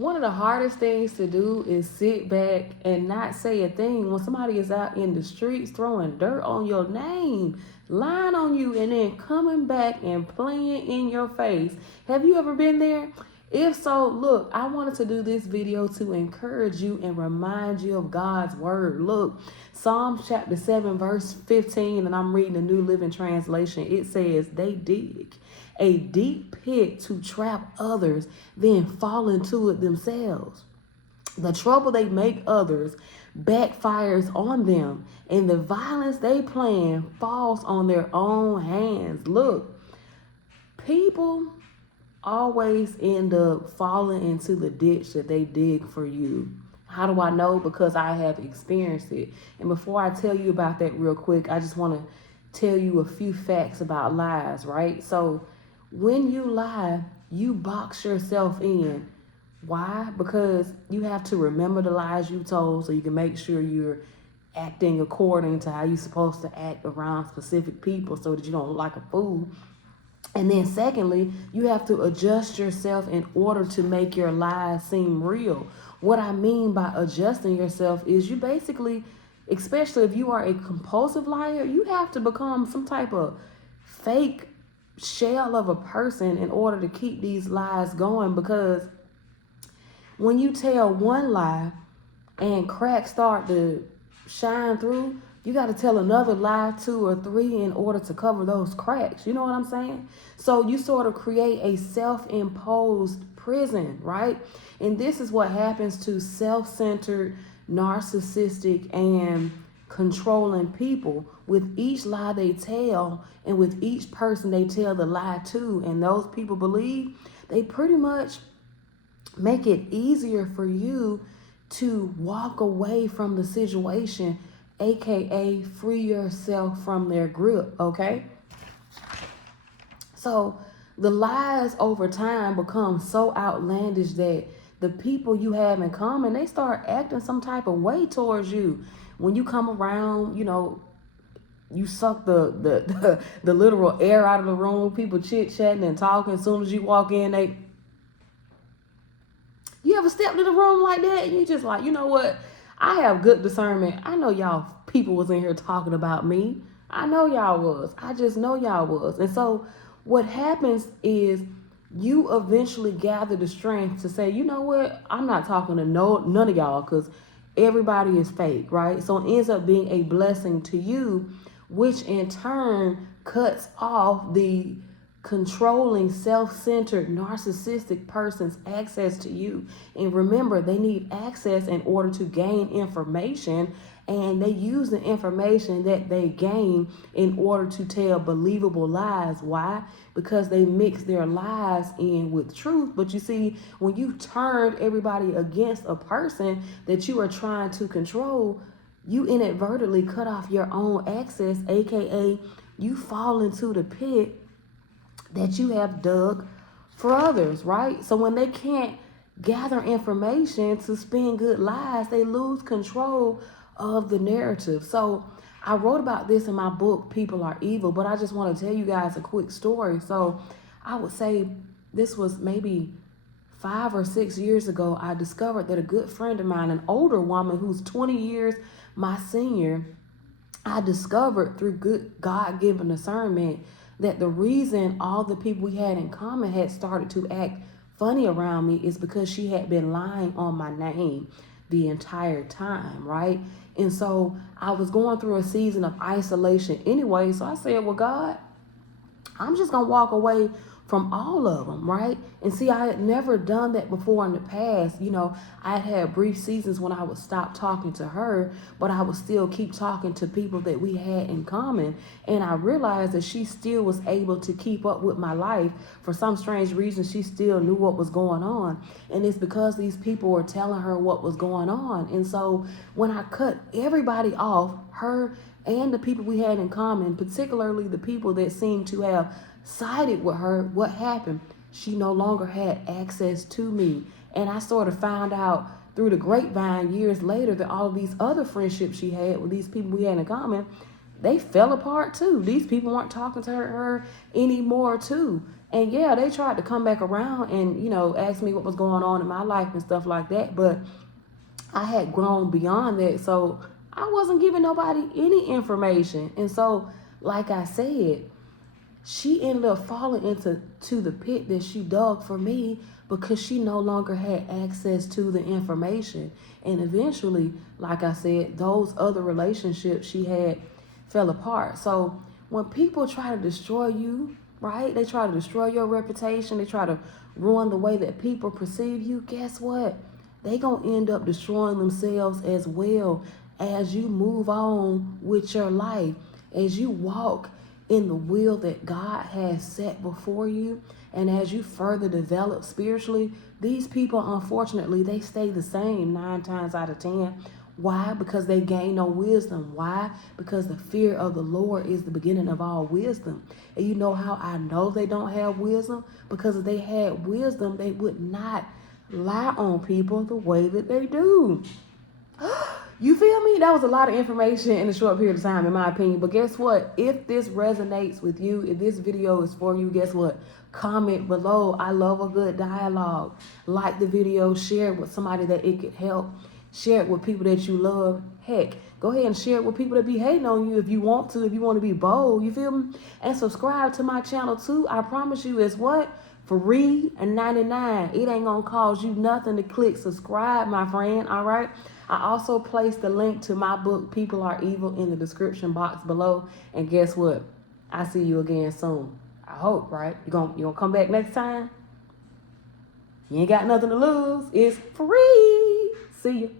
One of the hardest things to do is sit back and not say a thing when somebody is out in the streets throwing dirt on your name, lying on you, and then coming back and playing in your face. Have you ever been there? If so, look, I wanted to do this video to encourage you and remind you of God's word. Look, Psalms chapter 7, verse 15, and I'm reading the New Living Translation. It says, they dig a deep pit to trap others, then fall into it themselves. The trouble they make others backfires on them, and the violence they plan falls on their own hands. Look, people always end up falling into the ditch that they dig for you. How do I know? Because I have experienced it. And before I tell you about that real quick, I just want to tell you a few facts about lies, right? So when you lie, you box yourself in. Why? Because you have to remember the lies you told so you can make sure you're acting according to how you're supposed to act around specific people so that you don't look like a fool. And then secondly, you have to adjust yourself in order to make your lies seem real. What I mean by adjusting yourself is you basically, especially if you are a compulsive liar, you have to become some type of fake shell of a person in order to keep these lies going, because when you tell one lie and cracks start to shine through, you got to tell another lie, 2 or 3, in order to cover those cracks. You know what I'm saying? So you sort of create a self-imposed prison, right? And this is what happens to self-centered, narcissistic, and controlling people. With each lie they tell, and with each person they tell the lie to, and those people believe, they pretty much make it easier for you to walk away from the situation, aka free yourself from their grip, okay? So the lies over time become so outlandish that the people you have in common, they start acting some type of way towards you. When you come around, you know, you suck the literal air out of the room, people chit-chatting and talking. As soon as you walk in, you ever stepped in the room like that and you just like, you know what? I have good discernment. I know y'all people was in here talking about me. I know y'all was. I just know y'all was. And so what happens is you eventually gather the strength to say, you know what? I'm not talking to none of y'all, because everybody is fake, right? So it ends up being a blessing to you, which in turn cuts off the controlling, self-centered, narcissistic person's access to you. And remember, they need access in order to gain information, and they use the information that they gain in order to tell believable lies. Why? Because they mix their lies in with truth. But you see, when you turn everybody against a person that you are trying to control, you inadvertently cut off your own access, aka you fall into the pit that you have dug for others, right? So when they can't gather information to spin good lies, they lose control of the narrative. So I wrote about this in my book, People Are Evil, but I just want to tell you guys a quick story. So I would say this was maybe 5 or 6 years ago. I discovered that a good friend of mine, an older woman who's 20 years my senior, I discovered through good God-given discernment that the reason all the people we had in common had started to act funny around me is because she had been lying on my name the entire time, right? And so I was going through a season of isolation anyway. So I said, well, God, I'm just going to walk away from all of them, right? And see, I had never done that before in the past. You know, I had brief seasons when I would stop talking to her, but I would still keep talking to people that we had in common. And I realized that she still was able to keep up with my life. For some strange reason, she still knew what was going on. And it's because these people were telling her what was going on. And so when I cut everybody off, her and the people we had in common, particularly the people that seemed to have sided with her, what happened? She no longer had access to me. And I sort of found out through the grapevine years later that all of these other friendships she had with these people we had in common, they fell apart too. These people weren't talking to her anymore too. And yeah, they tried to come back around and, ask me what was going on in my life and stuff like that. But I had grown beyond that. So I wasn't giving nobody any information. And so, like I said, she ended up falling into the pit that she dug for me because she no longer had access to the information. And eventually, like I said, those other relationships she had fell apart. So when people try to destroy you, right? They try to destroy your reputation. They try to ruin the way that people perceive you. Guess what? They gonna end up destroying themselves as well as you move on with your life, as you walk in the will that God has set before you, and as you further develop spiritually. These people, unfortunately, they stay the same 9 times out of 10. Why? Because they gain no wisdom. Why? Because the fear of the Lord is the beginning of all wisdom. And you know how I know they don't have wisdom? Because if they had wisdom, they would not lie on people the way that they do. You feel me? That was a lot of information in a short period of time, in my opinion. But guess what? If this resonates with you, if this video is for you, guess what? Comment below. I love a good dialogue. Like the video, share it with somebody that it could help. Share it with people that you love. Heck, go ahead and share it with people that be hating on you if you want to, if you want to be bold. You feel me? And subscribe to my channel too. I promise you, it's what? Free and 99. It ain't gonna cost you nothing to click subscribe, my friend. All right. I also placed the link to my book, People Are Evil, in the description box below. And guess what? I see you again soon. I hope, right? You gonna come back next time? You ain't got nothing to lose. It's free. See you.